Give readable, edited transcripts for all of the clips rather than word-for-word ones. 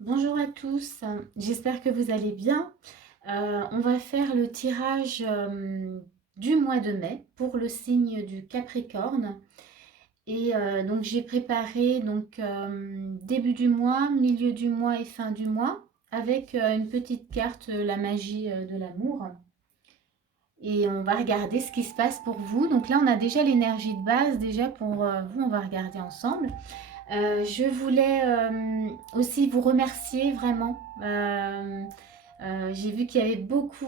Bonjour à tous, j'espère que vous allez bien. On va faire le tirage du mois de mai pour le signe du Capricorne. Et donc j'ai préparé début du mois, milieu du mois et fin du mois avec une petite carte, la magie de l'amour. Et on va regarder ce qui se passe pour vous. Donc là, on a déjà l'énergie de base. Déjà pour vous, on va regarder ensemble. Je voulais aussi vous remercier vraiment. J'ai vu qu'il y avait beaucoup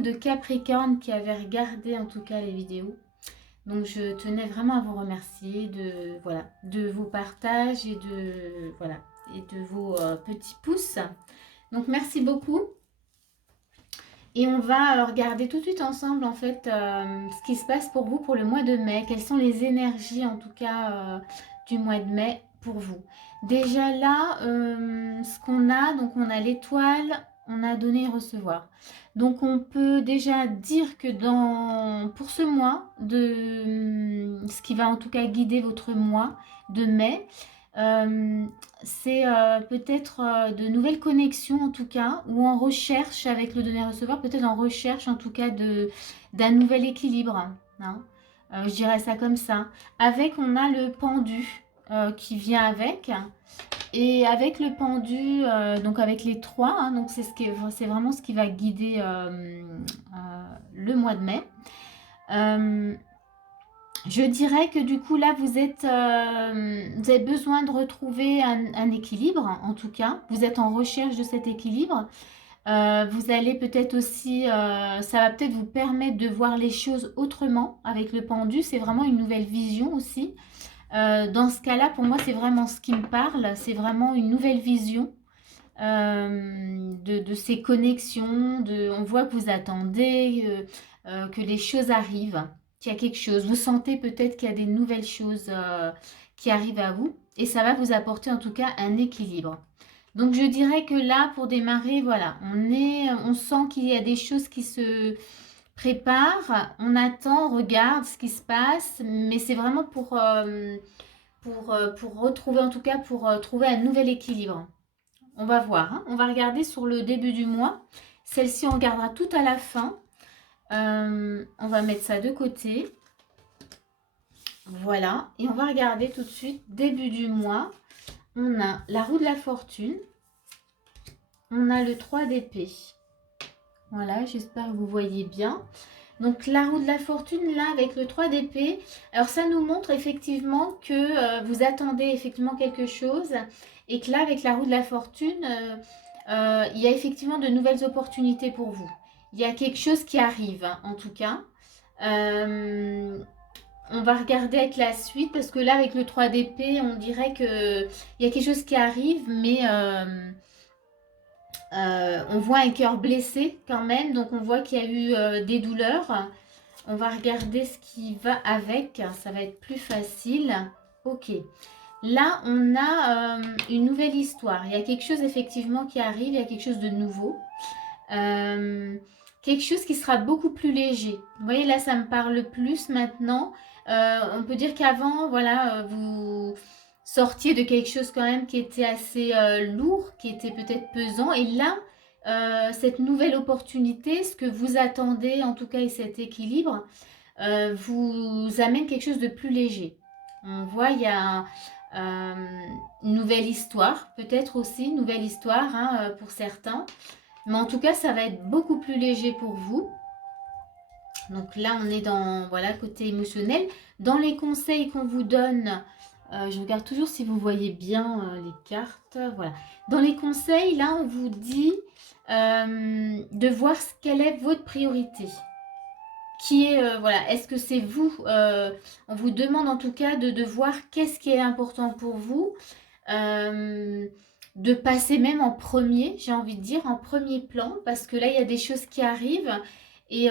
de Capricornes qui avaient regardé en tout cas les vidéos. Donc je tenais vraiment à vous remercier de vos partages et de vos petits pouces. Donc merci beaucoup. Et on va regarder tout de suite ensemble en fait ce qui se passe pour vous pour le mois de mai. Quelles sont les énergies en tout cas du mois de mai pour vous. Déjà là, ce qu'on a, donc on a l'étoile, on a donné et recevoir. Donc on peut déjà dire que pour ce mois, ce qui va en tout cas guider votre mois de mai, euh, c'est peut-être de nouvelles connexions en tout cas, ou en recherche avec le donner-recevoir, peut-être en recherche en tout cas d'un nouvel équilibre. Hein. Je dirais ça comme ça. Avec, on a le pendu qui vient avec. Et avec le pendu, donc avec les trois, hein, donc c'est vraiment ce qui va guider le mois de mai. Euh, je dirais que du coup là vous avez besoin de retrouver un équilibre en tout cas. Vous êtes en recherche de cet équilibre. Vous allez peut-être aussi, ça va peut-être vous permettre de voir les choses autrement avec le pendu. C'est vraiment une nouvelle vision aussi. Dans ce cas-là, pour moi, c'est vraiment ce qui me parle. C'est vraiment une nouvelle vision de ces connexions. On voit que vous attendez, que les choses arrivent, qu'il y a quelque chose. Vous sentez peut-être qu'il y a des nouvelles choses qui arrivent à vous. Et ça va vous apporter en tout cas un équilibre. Donc je dirais que là, pour démarrer, voilà, on sent qu'il y a des choses qui se préparent. On attend, on regarde ce qui se passe. Mais c'est vraiment pour retrouver, en tout cas, pour trouver un nouvel équilibre. On va voir, hein. On va regarder sur le début du mois. Celle-ci, on regardera tout à la fin. On va mettre ça de côté. Voilà. Et on va regarder tout de suite, début du mois. On a la roue de la fortune. On a le 3 d'épée. Voilà, j'espère que vous voyez bien. Donc la roue de la fortune, là, avec le 3 d'épée. Alors ça nous montre effectivement que vous attendez effectivement quelque chose. Et que là, avec la roue de la fortune, il y a effectivement de nouvelles opportunités pour vous. Il y a quelque chose qui arrive, hein, en tout cas. Euh, on va regarder avec la suite, parce que là, avec le 3 d'épée, on dirait que il y a quelque chose qui arrive, mais on voit un cœur blessé quand même, donc on voit qu'il y a eu des douleurs. On va regarder ce qui va avec, ça va être plus facile. Ok. Là, on a une nouvelle histoire. Il y a quelque chose effectivement qui arrive, il y a quelque chose de nouveau. Euh, Quelque chose qui sera beaucoup plus léger. Vous voyez, là, ça me parle plus maintenant. On peut dire qu'avant, voilà, vous sortiez de quelque chose quand même qui était assez lourd, qui était peut-être pesant. Et là, cette nouvelle opportunité, ce que vous attendez, en tout cas, et cet équilibre, vous amène quelque chose de plus léger. On voit, il y a euh, une nouvelle histoire, peut-être aussi une nouvelle histoire hein, pour certains. Mais en tout cas, ça va être beaucoup plus léger pour vous. Donc là, on est dans voilà côté émotionnel. Dans les conseils qu'on vous donne, je regarde toujours si vous voyez bien les cartes. Voilà. Dans les conseils, là, on vous dit de voir quelle est votre priorité. Qui est, voilà, est-ce que c'est vous on vous demande en tout cas de voir qu'est-ce qui est important pour vous. Euh, de passer même en premier, j'ai envie de dire, en premier plan, parce que là, il y a des choses qui arrivent. Et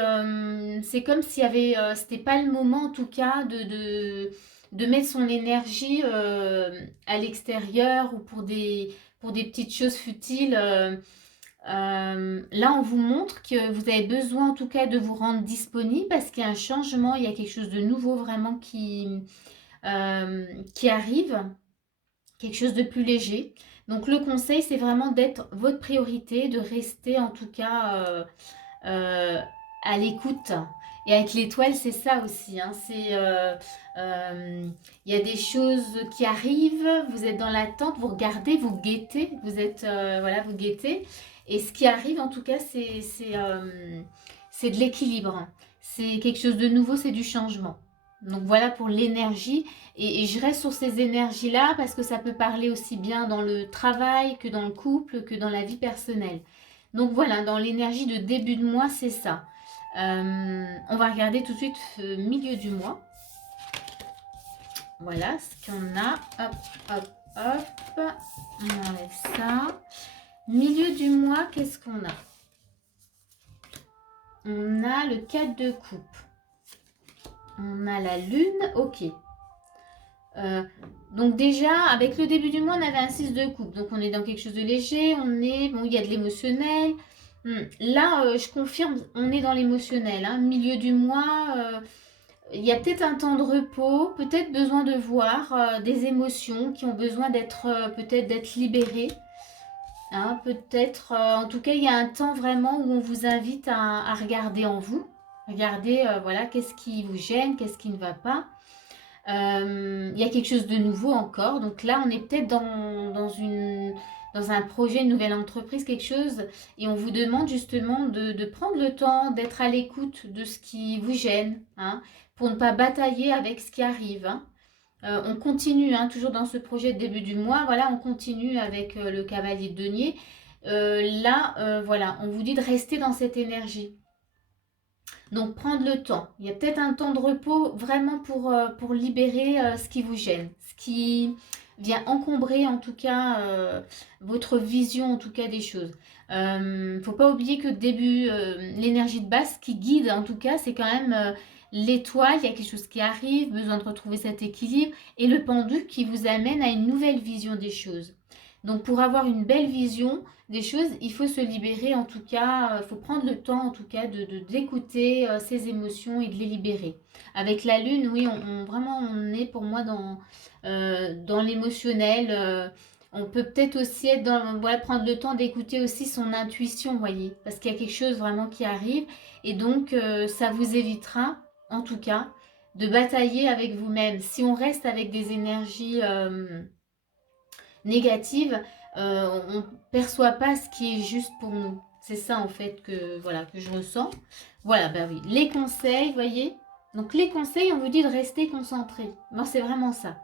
c'est comme s'il y avait, c'était pas le moment en tout cas de mettre son énergie à l'extérieur ou pour des petites choses futiles. Là, on vous montre que vous avez besoin en tout cas de vous rendre disponible parce qu'il y a un changement, il y a quelque chose de nouveau vraiment qui arrive, quelque chose de plus léger. Donc le conseil, c'est vraiment d'être votre priorité, de rester en tout cas à l'écoute. Et avec l'étoile, c'est ça aussi. Hein, il y a des choses qui arrivent, vous êtes dans l'attente, vous regardez, vous guettez, vous êtes, voilà, vous guettez. Et ce qui arrive, en tout cas, c'est de l'équilibre. C'est quelque chose de nouveau, c'est du changement. Donc voilà pour l'énergie. Et je reste sur ces énergies-là parce que ça peut parler aussi bien dans le travail que dans le couple, que dans la vie personnelle. Donc voilà, dans l'énergie de début de mois, c'est ça. On va regarder tout de suite milieu du mois. Voilà ce qu'on a. Hop, hop, hop. On enlève ça. Milieu du mois, qu'est-ce qu'on a? On a le 4 de coupe. On a la lune, ok. Donc déjà, avec le début du mois, on avait un 6 de coupe. Donc on est dans quelque chose de léger, bon, il y a de l'émotionnel. Là, je confirme, on est dans l'émotionnel. Hein. Milieu du mois, il y a peut-être un temps de repos, peut-être besoin de voir des émotions qui ont besoin d'être peut-être d'être libérées. Hein, peut-être, en tout cas, il y a un temps vraiment où on vous invite à regarder en vous. Regardez, voilà, qu'est-ce qui vous gêne, qu'est-ce qui ne va pas. Il y a quelque chose de nouveau encore. Donc là, on est peut-être dans un projet, une nouvelle entreprise, quelque chose. Et on vous demande justement de prendre le temps, d'être à l'écoute de ce qui vous gêne, hein, pour ne pas batailler avec ce qui arrive. Hein. On continue, hein, toujours dans ce projet de début du mois. Voilà, on continue avec le cavalier de denier. Là, voilà, on vous dit de rester dans cette énergie. Donc, prendre le temps. Il y a peut-être un temps de repos vraiment pour libérer ce qui vous gêne, ce qui vient encombrer en tout cas votre vision en tout cas des choses. Faut pas oublier que début, l'énergie de base qui guide en tout cas, c'est quand même l'étoile, il y a quelque chose qui arrive, besoin de retrouver cet équilibre, et le pendule qui vous amène à une nouvelle vision des choses. Donc pour avoir une belle vision des choses, il faut se libérer en tout cas, il faut prendre le temps en tout cas d'écouter ses émotions et de les libérer. Avec la lune, oui, vraiment on est pour moi dans l'émotionnel. On peut peut-être aussi être dans, voilà, prendre le temps d'écouter aussi son intuition, vous voyez, parce qu'il y a quelque chose vraiment qui arrive et donc ça vous évitera en tout cas de batailler avec vous-même. Si on reste avec des énergies négative, on ne perçoit pas ce qui est juste pour nous. C'est ça en fait que, voilà, que je ressens. Voilà, ben oui. Les conseils, voyez. Donc les conseils, on vous dit de rester concentré. Moi, c'est vraiment ça.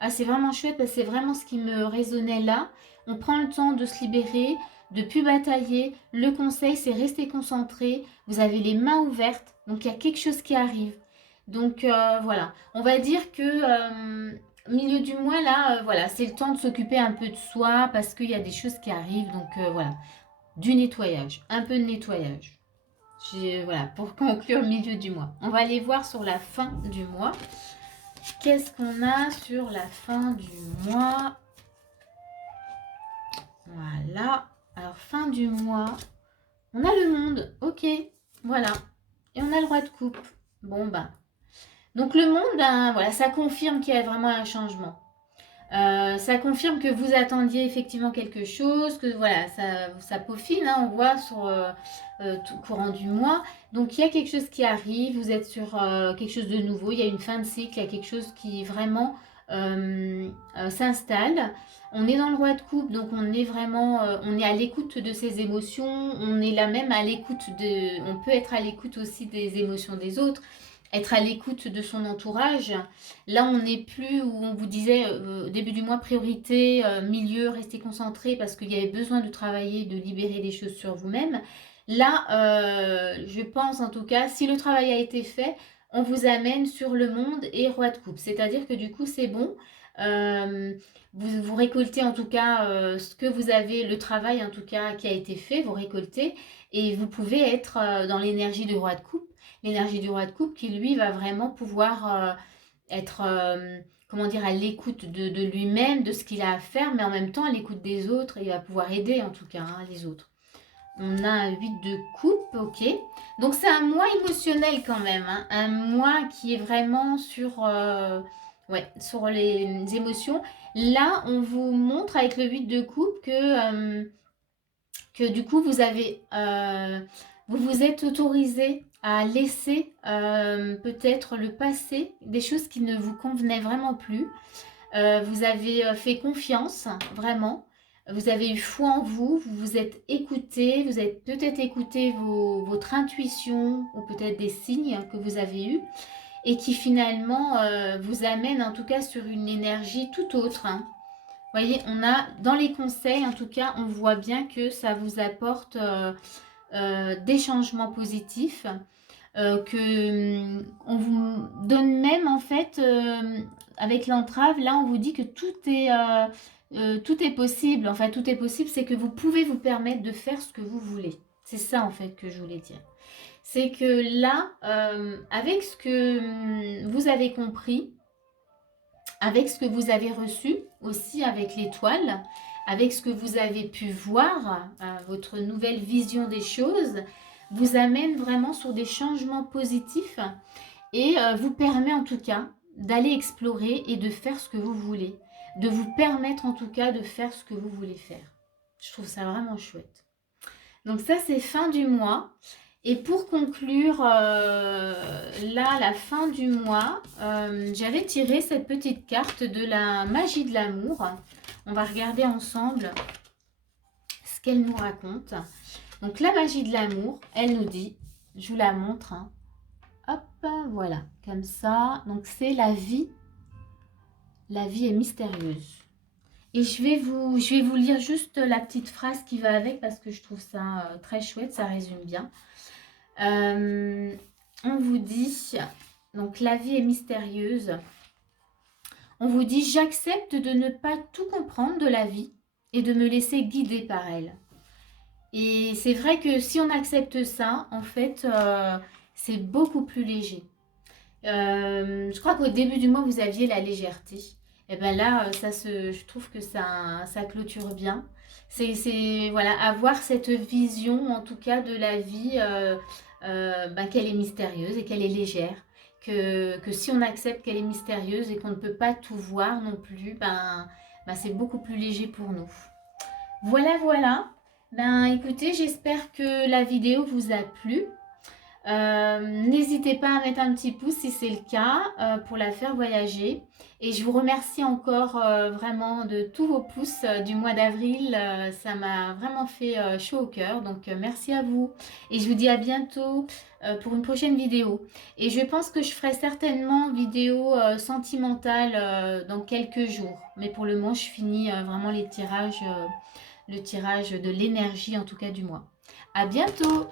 Ah, c'est vraiment chouette parce que c'est vraiment ce qui me résonnait là. On prend le temps de se libérer, de plus batailler. Le conseil, c'est rester concentré. Vous avez les mains ouvertes. Donc il y a quelque chose qui arrive. Donc voilà. On va dire que milieu du mois, là, voilà, c'est le temps de s'occuper un peu de soi parce qu'il y a des choses qui arrivent. Donc voilà, du nettoyage, un peu de nettoyage. Voilà, pour conclure milieu du mois. On va aller voir sur la fin du mois. Qu'est-ce qu'on a sur la fin du mois? Voilà. Alors, fin du mois, on a le monde. Ok, voilà. Et on a le roi de coupe. Bon, ben. Donc, le monde, ben, voilà, ça confirme qu'il y a vraiment un changement. Ça confirme que vous attendiez effectivement quelque chose, que voilà, ça peaufine, hein, on voit sur tout le courant du mois. Donc il y a quelque chose qui arrive, vous êtes sur quelque chose de nouveau, il y a une fin de cycle, il y a quelque chose qui vraiment s'installe. On est dans le roi de coupe, donc on est vraiment, on est à l'écoute de ses émotions, on est là même à l'écoute on peut être à l'écoute aussi des émotions des autres, être à l'écoute de son entourage. Là, on n'est plus où on vous disait début du mois priorité, milieu, restez concentré parce qu'il y avait besoin de travailler, de libérer des choses sur vous-même. Là, je pense en tout cas, si le travail a été fait, on vous amène sur le monde et roi de coupe. C'est-à-dire que du coup, c'est bon. Vous récoltez en tout cas ce que vous avez, le travail en tout cas qui a été fait, vous récoltez et vous pouvez être dans l'énergie du roi de coupe. L'énergie du roi de coupe qui lui va vraiment pouvoir être comment dire, à l'écoute de lui-même, de ce qu'il a à faire, mais en même temps à l'écoute des autres. Il va pouvoir aider en tout cas hein, les autres. On a un 8 de coupe, ok. Donc c'est un mois émotionnel quand même. Hein, un mois qui est vraiment sur, ouais, sur les émotions. Là, on vous montre avec le 8 de coupe que du coup, vous vous êtes autorisé à laisser peut-être le passé, des choses qui ne vous convenaient vraiment plus. Vous avez fait confiance, vraiment. Vous avez eu foi en vous, vous vous êtes écouté, vous avez peut-être écouté votre intuition ou peut-être des signes que vous avez eus et qui finalement vous amènent en tout cas sur une énergie tout autre, hein. Vous voyez, on a dans les conseils, en tout cas, on voit bien que ça vous apporte des changements positifs, on vous donne même en fait, avec l'entrave, là on vous dit que tout est possible. Enfin, tout est possible, c'est que vous pouvez vous permettre de faire ce que vous voulez. C'est ça en fait que je voulais dire. C'est que là, avec ce que vous avez compris, avec ce que vous avez reçu aussi avec l'étoile, avec ce que vous avez pu voir, votre nouvelle vision des choses, vous amène vraiment sur des changements positifs et vous permet en tout cas d'aller explorer et de faire ce que vous voulez, de vous permettre en tout cas de faire ce que vous voulez faire. Je trouve ça vraiment chouette. Donc ça, c'est fin du mois. Et pour conclure, là, la fin du mois, j'avais tiré cette petite carte de la magie de l'amour. On va regarder ensemble ce qu'elle nous raconte. Donc la magie de l'amour, elle nous dit, je vous la montre, hein. Hop, voilà, comme ça. Donc c'est la vie. La vie est mystérieuse. Et je vais vous lire juste la petite phrase qui va avec parce que je trouve ça très chouette, ça résume bien. On vous dit, donc la vie est mystérieuse. On vous dit, j'accepte de ne pas tout comprendre de la vie et de me laisser guider par elle. Et c'est vrai que si on accepte ça, en fait, c'est beaucoup plus léger. Je crois qu'au début du mois, vous aviez la légèreté. Et bien là, je trouve que ça clôture bien. Voilà, avoir cette vision, en tout cas, de la vie, qu'elle est mystérieuse et qu'elle est légère. Que si on accepte qu'elle est mystérieuse et qu'on ne peut pas tout voir non plus, c'est beaucoup plus léger pour nous. Voilà, voilà. Écoutez, j'espère que la vidéo vous a plu. N'hésitez pas à mettre un petit pouce si c'est le cas pour la faire voyager. Et je vous remercie encore vraiment de tous vos pouces du mois d'avril. Ça m'a vraiment fait chaud au cœur. Donc merci à vous. Et je vous dis à bientôt pour une prochaine vidéo. Et je pense que je ferai certainement vidéo sentimentale dans quelques jours. Mais pour le moment, je finis vraiment le tirage de l'énergie en tout cas du mois. À bientôt!